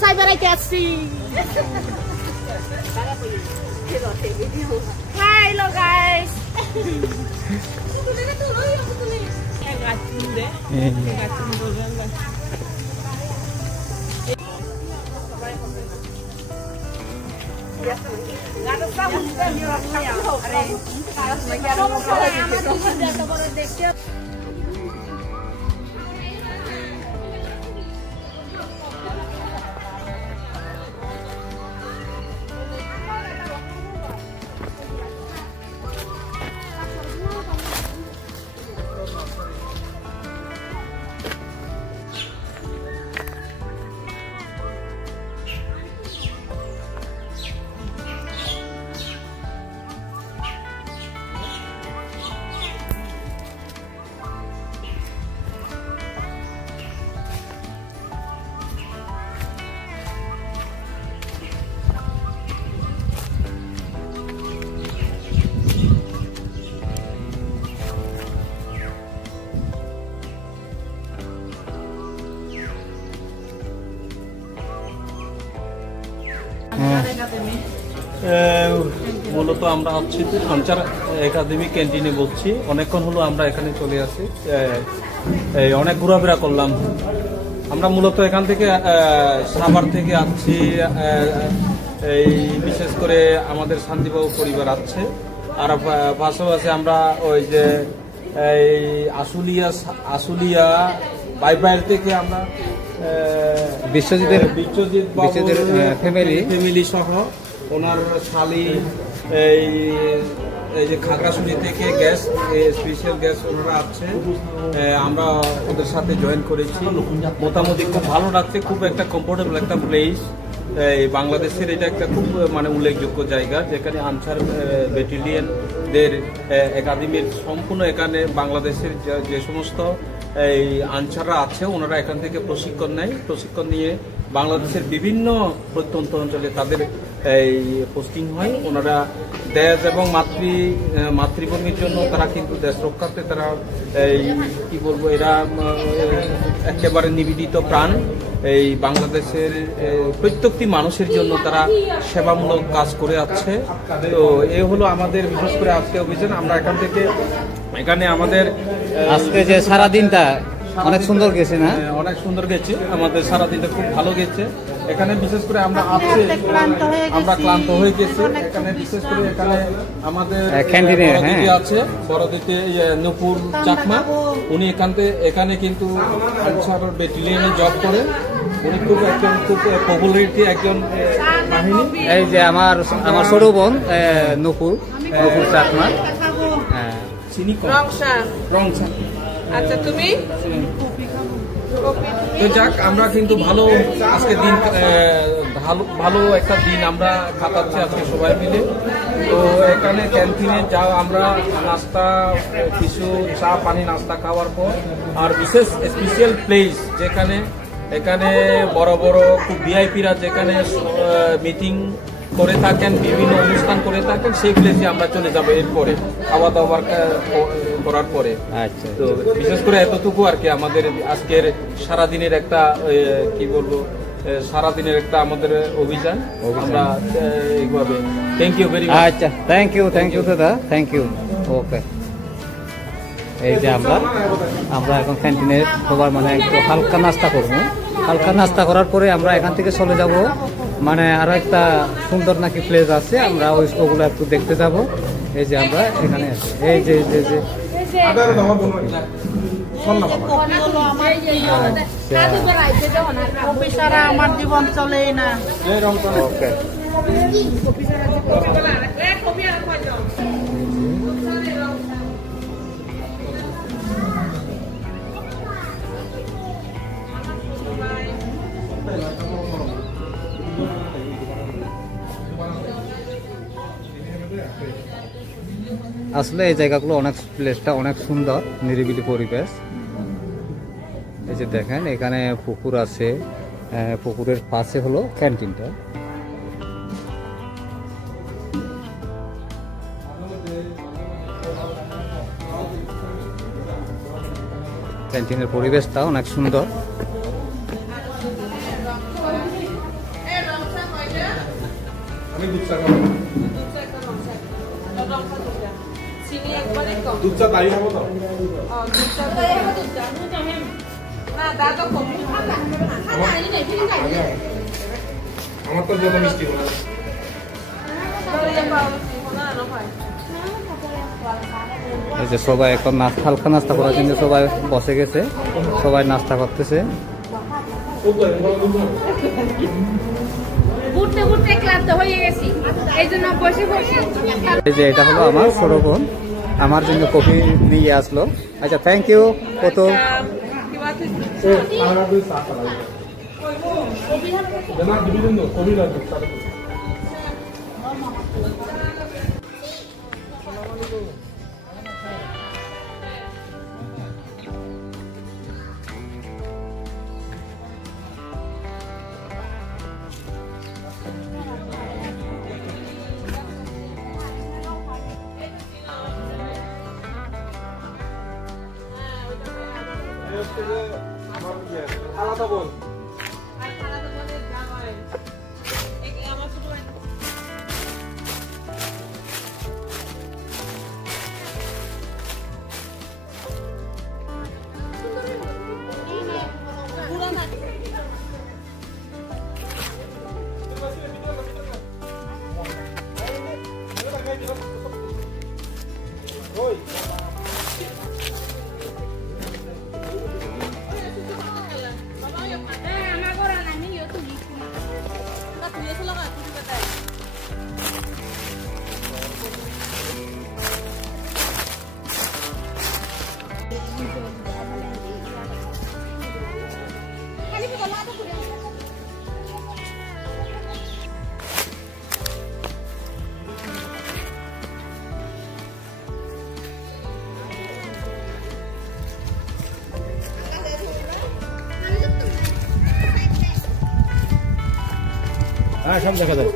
বাসায় বেড়াইতে আসছি। Hello guys. মূলত আমরা হচ্ছে আনসার একাডেমি ক্যান্টিনে বলছি। অনেকক্ষণ হলো আমরা এখানে চলে আসি, অনেক ঘোরাফেরা করলাম। আমরা মূলত এখান থেকে সাভার থেকে আসছি, এই বিশেষ করে আমাদের শান্তিবাবু পরিবার আছে, আর পাশাপাশি আমরা ওই যে এই আশুলিয়া বাইপাইল থেকে আমরা বিশ্বজিৎ ফ্যামিলি সহ ওনার শালি এই যে খাগড়াছড়ি থেকে গ্যাস স্পেশাল গ্যাস ওনারা আছে, আমরা ওদের সাথে জয়েন করেছি। মোটামুটি খুব ভালো লাগছে, খুব একটা কমফোর্টেবল একটা প্লেস। এই বাংলাদেশের এটা একটা খুব মানে উল্লেখযোগ্য জায়গা, যেখানে আনসার ব্যাটালিয়নদের একাডেমির সম্পূর্ণ এখানে বাংলাদেশের যে সমস্ত এই আনসাররা আছে ওনারা এখান থেকে প্রশিক্ষণ নেয়। প্রশিক্ষণ নিয়ে বাংলাদেশের বিভিন্ন প্রত্যন্ত অঞ্চলে তাদের এই পোস্টিং হয়। ওনারা দেশ এবং মাতৃভূমির জন্য তারা কিন্তু দেশ রক্ষার্থে তারা এই কি বলবো, এরা একেবারে নিবেদিত প্রাণ। এই বাংলাদেশের প্রত্যেকটি মানুষের জন্য তারা সেবামূলক কাজ করে আসছে। তো এই হলো আমাদের বিশেষ করে আজকে অভিযান। আমরা এখানে আমাদের আজকে যে সারাদিনটা অনেক সুন্দর গেছে না? অনেক সুন্দর গেছে, আমাদের সারাদিনটা খুব ভালো গেছে। এখানে বিশেষ করে আমরা ক্লান্ত হয়ে গেছি। এখানে বিশেষ করে এখানে আমাদের ক্যান্টিনে আছে বড়দিতে নূপুর চাকমা, উনি এখানে কিন্তু আনসার ব্যাটালিয়নে জব করে। উনি খুব পপুলারিটি একজন বাহিনী। এই যে আমার ছোট বোন নূপুর চাকমা। আচ্ছা, তুমি তো যাক, আমরা কিন্তু ভালো আজকে দিন ভালো একটা দিন আমরা কাটাচ্ছি আজকে সবাই মিলে। তো এখানে ক্যান্টিনে যা আমরা নাস্তা, কিছু চা পানি নাস্তা খাওয়ার পর, আর বিশেষ স্পেশাল প্লেস যেখানে এখানে বড় বড় খুব ভিআইপিরা যেখানে মিটিং করে থাকেন, বিভিন্ন অনুষ্ঠান করে থাকেন, সেই প্লেসে আমরা চলে যাবো এরপরে খাওয়া দাওয়া করার পরে। আচ্ছা, তো বিশেষ করে এতটুকু আর কি আমাদের আজকের সারাদিনের একটা কি বলবো, সারাদিনের একটা আমাদের অভিযান। আমরা এইভাবে থ্যাংক ইউ ভেরি মাচ। আচ্ছা, থ্যাংক ইউ দাদা, থ্যাংক ইউ। ওকে, এই যে আমরা এখন ক্যান্টিনে সবার মানে একটু হালকা নাস্তা করবো। হালকা নাস্তা করার পরে আমরা এখান থেকে চলে যাব, মানে আরো একটা সুন্দর নাকি প্লেস আছে, আমরা ওগুলো একটু দেখতে যাব। এই যে আমরা এখানে আছি, এই যে আমার জীবন চলে না। ওকে, আসলে এই জায়গাগুলো প্লেসটা অনেক সুন্দর, নিরিবিলি পরিবেশ। এই যে দেখেন এখানে পুকুর আছে, পুকুরের পাশে হলো ক্যান্টিনটা। ক্যান্টিনের পরিবেশটা অনেক সুন্দর। আমি দুধ চা খাবো। চিনি একবারে কম। দুধ চা তাই খাবো তো? দুধ চা তাই হবে দুধ চা। না দাদা কম। আমার তো যত মিষ্টি বলে। এই যে সবাই এখন হালকা নাস্তা করার জন্য সবাই বসে গেছে, সবাই নাস্তা করতেছে। ঘুরতে ঘুরতে ক্লান্ত হয়ে গেছি, এই জন্য বসে বসে। এই যে এটা হলো আমার ছোট বোন, আমার জন্য কফি নিয়ে আসলো। আচ্ছা, থ্যাংক ইউ কত। আমার আলাদা বোন। হ্যাঁ, সব দেখা যায়।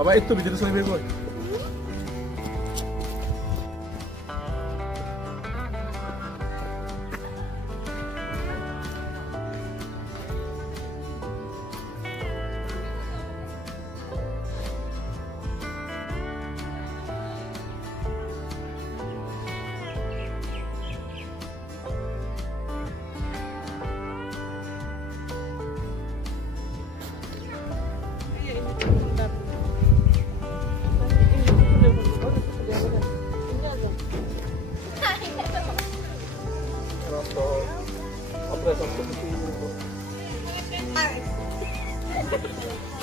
Bapak itu bicara sama ibu.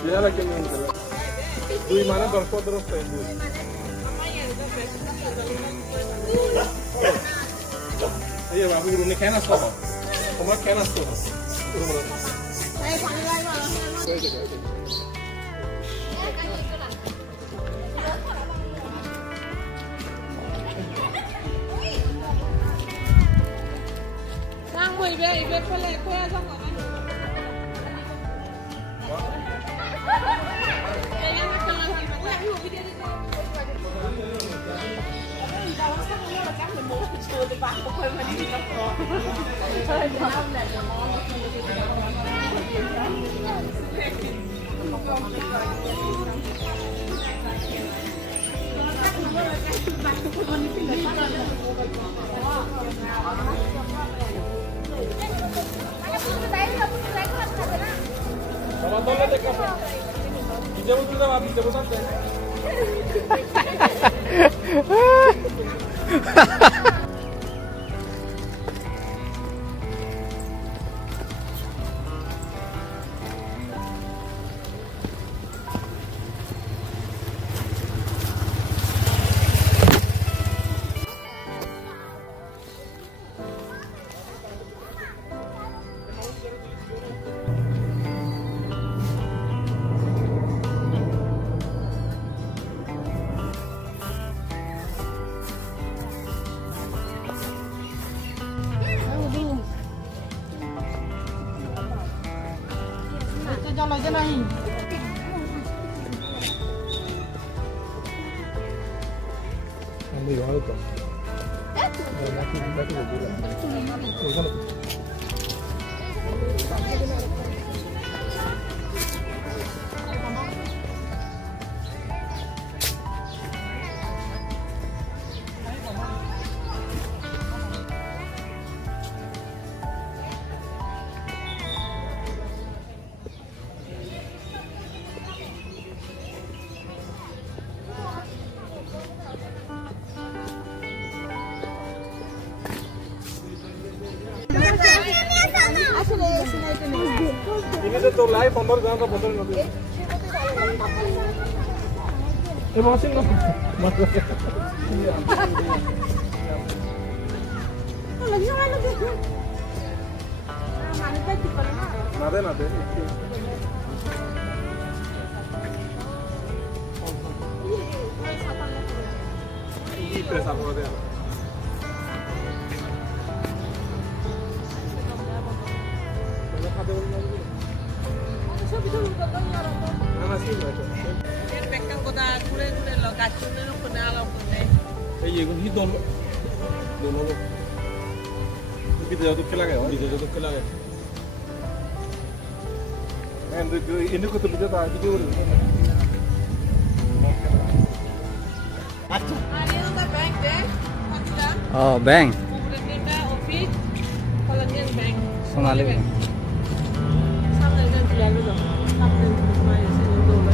Dia lagi main. Dui mana 10-15 tahun. এই বাবু রুনে কেন আসতো তোমরা কেন আসতো Ibe pele koya sama kan. Jalan aja naik. Ini tuh live pondor jangan ke pondor nanti. Masih nggak? Nade. Ini presa apa dia? 이건 히돈 너무 비디오도 킬라게 비디오도 킬라게 ini kau tu video tak video ni Ada yang bank deh, oh bank kemudian office, kalau ni bank, Sonali bank sama dengan dia dulu, sama dengan mana sini dulu.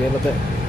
Dia letak